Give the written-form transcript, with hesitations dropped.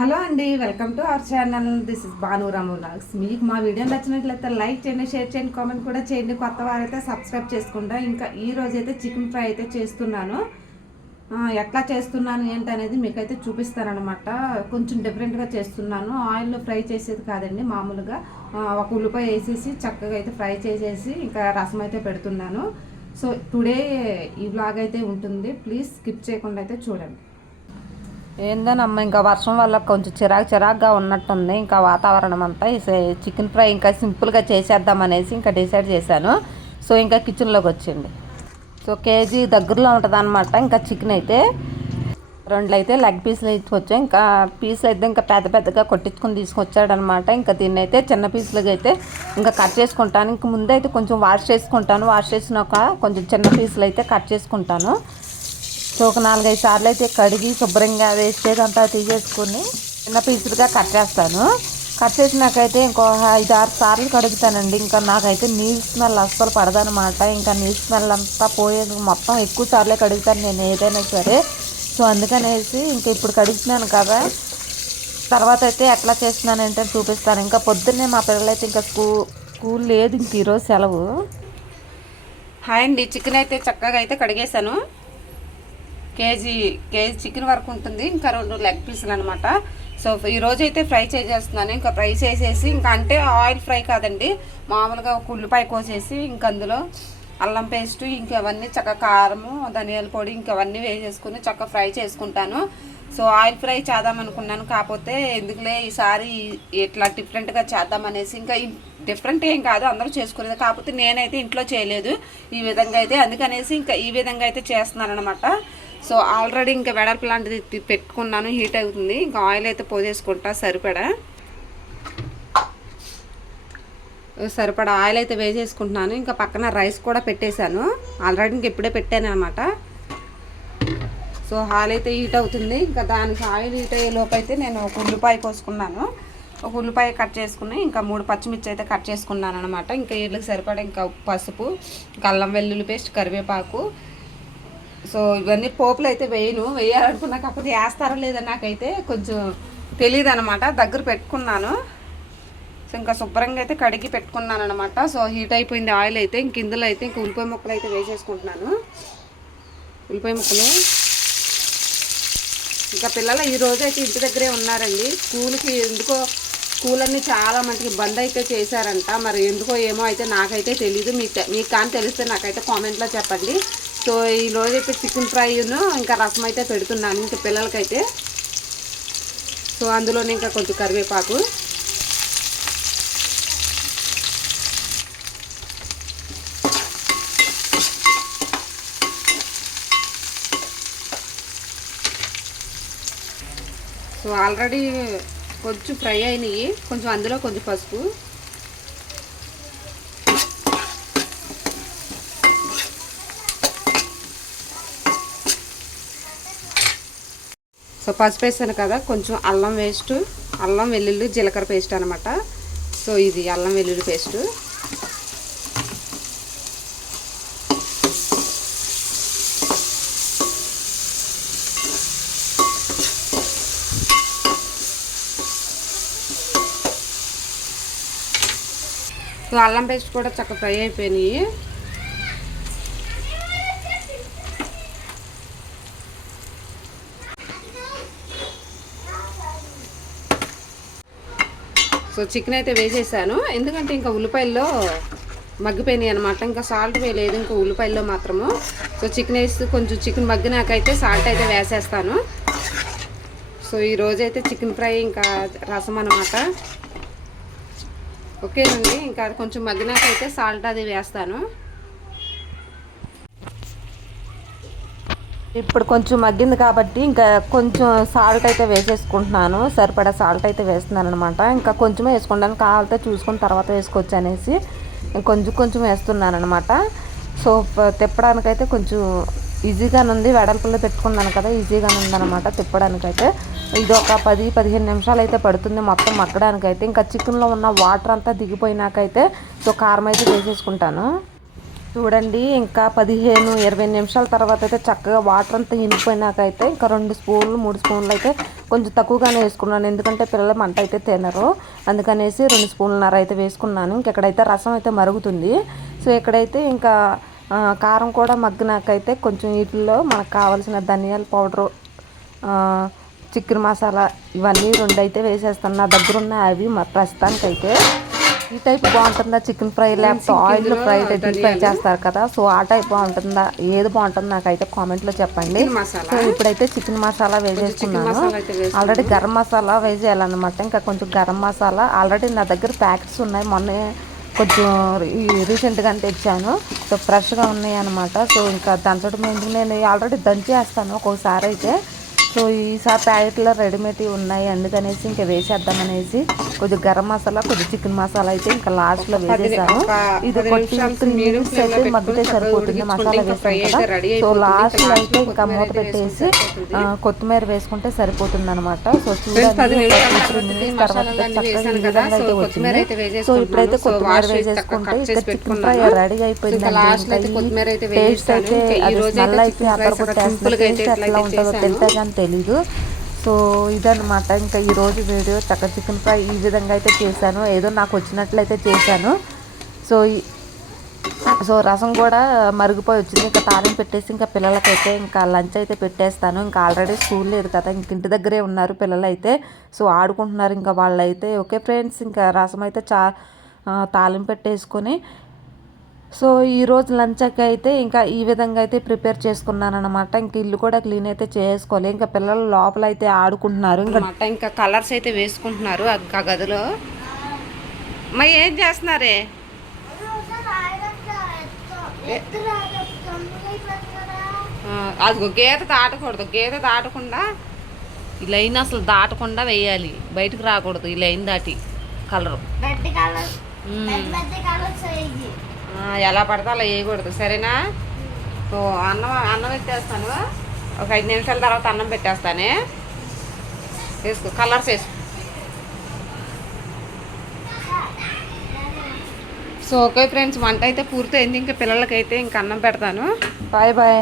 Hello అండి, welcome to our channel. This is Bhanuramu vlogs. మీకు మా వీడియో నచ్చినట్లయితే లైక్ చేయండి, షేర్ చేయండి, కామెంట్ కూడా చేయండి. కొత్త వారైతే సబ్స్క్రైబ్ చేసుకుంటా. ఇంకా ఈ రోజు అయితే చికెన్ ఫ్రై అయితే చేస్తున్నాను. ఎట్లా చేస్తున్నాను ఏంటి అనేది మీకైతే చూపిస్తానమాట. కొంచెం డిఫరెంట్గా చేస్తున్నాను. ఆయిల్లో ఫ్రై చేసేది కాదండి, మామూలుగా ఒక ఉల్లిపాయ వేసేసి చక్కగా అయితే ఫ్రై చేసేసి ఇంకా రసం అయితే పెడుతున్నాను. సో టుడే ఈ వ్లాగ్ అయితే ఉంటుంది. ప్లీజ్ స్కిప్ చేయకుండా అయితే చూడండి. ఏందోనమ్మ ఇంకా వర్షం వల్ల కొంచెం చిరాకుగా ఉన్నట్టుంది ఇంకా వాతావరణం అంతా. చికెన్ ఫ్రై ఇంకా సింపుల్గా చేసేద్దామనేసి ఇంకా డిసైడ్ చేశాను. సో ఇంకా కిచెన్లోకి వచ్చింది. సో కేజీ దగ్గరలో ఉంటుంది అనమాట. ఇంకా చికెన్ అయితే రెండు అయితే లెగ్ పీసులు ఇచ్చుకొచ్చాం. ఇంకా పీసులు అయితే ఇంకా పెద్దగా కొట్టించుకొని తీసుకొచ్చాడనమాట. ఇంకా దీన్ని అయితే చిన్న పీసులుగా అయితే ఇంకా కట్ చేసుకుంటాను. ఇంక ముందు అయితే కొంచెం వాష్ చేసుకుంటాను. వాష్ చేసినాక కొంచెం చిన్న పీసులు అయితే కట్ చేసుకుంటాను. సో ఒక 4-5 సార్లు అయితే కడిగి శుభ్రంగా వేస్టేజ్ అంతా తీసేసుకుని చిన్న పీసులుగా కట్ చేస్తాను. కట్ చేసినాకైతే ఇంకో 5-6 సార్లు కడుగుతానండి. ఇంకా నాకైతే నీళ్ళు స్మెల్ అస్సలు పడదనమాట. ఇంకా నీళ్ళు స్మెల్ అంతా పోయేది మొత్తం ఎక్కువ సార్లే కడుగుతాను నేను ఏదైనా సరే. సో అందుకనేసి ఇంకా ఇప్పుడు కడుగుతున్నాను కదా, తర్వాత అయితే ఎట్లా చేస్తున్నాను ఏంటని చూపిస్తాను. ఇంకా పొద్దున్నే మా పిల్లలైతే ఇంకా స్కూల్ లేదు, ఇంక ఈరోజు సెలవు. హాయ్ అండి, చికెన్ అయితే చక్కగా అయితే కడిగేశాను. కేజీ చికెన్ వరకు ఉంటుంది. ఇంకా 2 లెగ్ పీసులు అనమాట. సో ఈరోజు అయితే ఫ్రై చేసేస్తున్నాను. ఇంకా ఫ్రై చేసేసి ఇంకా అంటే ఆయిల్ ఫ్రై కాదండి, మామూలుగా ఒక ఉల్లిపాయ కోసేసి ఇంకా అందులో అల్లం పేస్టు ఇంకా అవన్నీ చక్కగా కారము, ధనియాల పొడి ఇంకా అవన్నీ వేసేసుకుని చక్కగా ఫ్రై చేసుకుంటాను. సో ఆయిల్ ఫ్రై చేద్దామనుకున్నాను, కాకపోతే ఎందుకులే ఈసారి ఇట్లా డిఫరెంట్గా చేద్దామనేసి. ఇంకా డిఫరెంట్ ఏం కాదు, అందరూ చేసుకునేది, కాకపోతే నేనైతే ఇంట్లో చేయలేదు ఈ విధంగా అయితే, అందుకనేసి ఇంకా ఈ విధంగా అయితే చేస్తున్నాను అనమాట. సో ఆల్రెడీ ఇంకా వెడల్పు లాంటిది పెట్టుకున్నాను, హీట్ అవుతుంది. ఇంకా ఆయిల్ అయితే పోసేసుకుంటా సరిపడా ఆయిల్ అయితే వేసేసుకుంటున్నాను. ఇంకా పక్కన రైస్ కూడా పెట్టేశాను ఆల్రెడీ, ఇంక ఇప్పుడే పెట్టాను అనమాట. సో ఆయిల్ అయితే హీట్ అవుతుంది. ఇంకా దానికి ఆయిల్ హీట్ అయ్యే లోపు అయితే నేను ఒక ఉల్లిపాయ కోసుకున్నాను. ఒక ఉల్లిపాయ కట్ చేసుకుని ఇంకా 3 పచ్చిమిర్చి అయితే కట్ చేసుకున్నాను అనమాట. ఇంకా వీళ్ళకి సరిపడా ఇంకా పసుపు, ఇంకా అల్లం వెల్లుల్లి పేస్ట్, కరివేపాకు. సో ఇవన్నీ పోపులు అయితే వేయాలనుకున్నా, కాకపోతే వేస్తారో లేదో నాకైతే కొంచెం తెలియదు అనమాట. దగ్గర పెట్టుకున్నాను. సో ఇంకా శుభ్రంగా అయితే కడిగి పెట్టుకున్నాను అనమాట. సో హీట్ అయిపోయింది ఆయిల్ అయితే. ఇంక ఇందులో అయితే ఇంక ఉల్లిపాయ ముక్కలు అయితే వేసేసుకుంటున్నాను. ఉల్లిపాయ ముక్కలు ఇంకా పిల్లలు ఈరోజు అయితే ఇంటి దగ్గరే ఉన్నారండి. స్కూల్ అన్నీ చాలా మటుకి బంద్ అయితే చేశారంట. మరి ఎందుకో ఏమో అయితే నాకైతే తెలీదు. మీకు కానీ తెలిస్తే నాకైతే కామెంట్లో చెప్పండి. సో ఈరోజు అయితే చికెన్ ఫ్రైను ఇంకా రసం అయితే పెడుతున్నాను ఇంకా పిల్లలకైతే. సో అందులోనే ఇంకా కొంచెం కరివేపాకు, సో ఆల్రెడీ కొంచెం ఫ్రై అయినాయి, కొంచెం అందులో కొంచెం పసుపు, సో పసుపు వేసాను కదా, కొంచెం అల్లం వెల్లుల్లి జీలకర్ర పేస్ట్ అనమాట. సో ఇది అల్లం వెల్లుల్లి పేస్టు. సో అల్లం పేస్ట్ కూడా చక్కగా ఫ్రై అయిపోయినాయి. సో చికెన్ అయితే వేసేసాను, ఎందుకంటే ఇంకా ఉల్లిపాయల్లో మగ్గిపోయినాయి అనమాట. ఇంకా సాల్ట్ వేయలేదు, ఇంకా ఉల్లిపాయల్లో మాత్రము. సో చికెన్ వేసి కొంచెం చికెన్ మగ్గినాకైతే సాల్ట్ అయితే వేసేస్తాను. సో ఈరోజైతే చికెన్ ఫ్రై ఇంకా రసం అనమాట. ఓకేనండి, ఇంకా కొంచెం మగ్గినాకైతే సాల్ట్ అది వేస్తాను. ఇప్పుడు కొంచెం మగ్గింది కాబట్టి ఇంకా కొంచెం సాల్ట్ అయితే వేసేసుకుంటున్నాను. సరిపడా సాల్ట్ అయితే వేస్తున్నాను అనమాట. ఇంకా కొంచెమే వేసుకుంటాను, కావాలితే చూసుకుని తర్వాత వేసుకోవచ్చు అనేసి కొంచెం వేస్తున్నాను అనమాట. సో తిప్పడానికైతే కొంచెం ఈజీగానే ఉంది, వెడల్పులో పెట్టుకున్నాను కదా, ఈజీగానే ఉందన్నమాట తిప్పడానికైతే. ఇది ఒక 10-15 నిమిషాలు అయితే పడుతుంది మొత్తం మగ్గడానికైతే. ఇంకా చికెన్లో ఉన్న వాటర్ అంతా దిగిపోయినాకైతే సో కారం అయితే వేసేసుకుంటాను. చూడండి ఇంకా 15-20 నిమిషాల తర్వాత అయితే చక్కగా వాటర్ అంతా ఇంకిపోయినాకైతే ఇంకా 2 స్పూన్లు 3 స్పూన్లు అయితే కొంచెం తక్కువగానే వేసుకున్నాను, ఎందుకంటే పిల్లలు మంట అయితే తినరు, అందుకనేసి 2 స్పూన్లన్నర అయితే వేసుకున్నాను. ఇంకెక్కడైతే రసం అయితే మరుగుతుంది. సో ఇక్కడైతే ఇంకా కారం కూడా మగ్గినాకైతే కొంచెం వీటిల్లో మనకు కావాల్సిన ధనియాల పౌడరు, చికెన్ మసాలా ఇవన్నీ 2 అయితే వేసేస్తాను. నా దగ్గర ఉన్న అవి ప్రస్తుతానికైతే ఈ టైప్ బాగుంటుందా చికెన్ ఫ్రై, లేకపోతే ఆయిల్ ఫ్రై డీప్ ఫ్రై చేస్తారు కదా, సో ఆ టైప్ బాగుంటుందా, ఏది బాగుంటుందో నాకైతే కామెంట్లో చెప్పండి. సో ఇప్పుడైతే చికెన్ మసాలా వేసేసుకున్నాను. ఆల్రెడీ గరం మసాలా వేసేయాలన్నమాట. ఇంకా కొంచెం గరం మసాలా ఆల్రెడీ నా దగ్గర ప్యాకెట్స్ ఉన్నాయి, మొన్న కొంచెం రీసెంట్గా తెచ్చాను. సో ఫ్రెష్గా ఉన్నాయి అన్నమాట. సో ఇంకా దంచడం ఎందుకు, నేను ఆల్రెడీ దంచేస్తాను ఒక్కొక్కసారి అయితే. సో ఈసారి ప్యాకెట్లో రెడీమేడ్ ఉన్నాయి, అందుకనేసి ఇంకా వేసేద్దామనేసి కొంచెం గరం మసాలా, కొంచెం చికెన్ మసాలా అయితే ఇంకా లాస్ట్లో వేసేసాను. ఇది కొట్టి 3 మినిట్స్ అయితే మగ్గితే సరిపోతుంది మసాలా వేస్తాను కదా. సో లాస్ట్లో అయితే ఇంకా మూత పెట్టేసి కొత్తిమీర వేసుకుంటే సరిపోతుంది అనమాట. సో చూడండి 3 మినిట్స్ తర్వాత చక్కగా ఈ విధంగా అయితే వచ్చింది. సో ఇప్పుడైతే కొత్తిమీర వేసేసుకుంటే ఇంకా చికెన్ ఫ్రై రెడీ అయిపోయిందండి. టేస్ట్ అయితే అది స్మెల్ అయితే అదరగొట్టేస్తుంది. టేస్ట్ ఎట్లా ఉంటుందో తెలితే కానీ తెలీదు. సో ఇదన్నమాట ఇంకా ఈరోజు వీడియో. చికెన్ ఫ్రై ఈ విధంగా అయితే చేశాను, ఏదో నాకు వచ్చినట్లయితే చేశాను. సో రసం కూడా మరిగిపోయి వచ్చింది. ఇంకా తాలింపు పెట్టేసి ఇంకా పిల్లలకైతే ఇంకా లంచ్ అయితే పెట్టేస్తాను. ఇంకా ఆల్రెడీ స్కూల్ లేదు కదా, ఇంక ఇంటి దగ్గరే ఉన్నారు పిల్లలు అయితే. సో ఆడుకుంటున్నారు ఇంకా వాళ్ళైతే. ఓకే ఫ్రెండ్స్, ఇంకా రసం అయితే తాలింపు పెట్టేసుకొని సో ఈరోజు లంచ్కి అయితే ఇంకా ఈ విధంగా అయితే ప్రిపేర్ చేసుకున్నాను అనమాట. ఇంక ఇల్లు కూడా క్లీన్ అయితే చేసుకోవాలి. ఇంకా పిల్లలు లోపల అయితే ఆడుకుంటున్నారు ఇంకా కలర్స్ అయితే వేసుకుంటున్నారు ఆ గదిలో. మరి ఏం చేస్తున్నారే? అదిగో గీత దాటకూడదు, గీత దాటకుండా ఈ లైన్ అసలు దాటకుండా వేయాలి, బయటకు రాకూడదు ఈ లైన్ దాటి. కలరు ఎలా పడితే అలా వేయకూడదు, సరేనా? సో అన్నం పెట్టేస్తాను, ఒక 5 నిమిషాల తర్వాత అన్నం పెట్టేస్తానే. వేసుకో, కలర్స్ వేసుకో. సో ఓకే ఫ్రెండ్స్, వంట అయితే పూర్తయింది. ఇంకా పిల్లలకైతే ఇంకా అన్నం పెడతాను. Bye bye.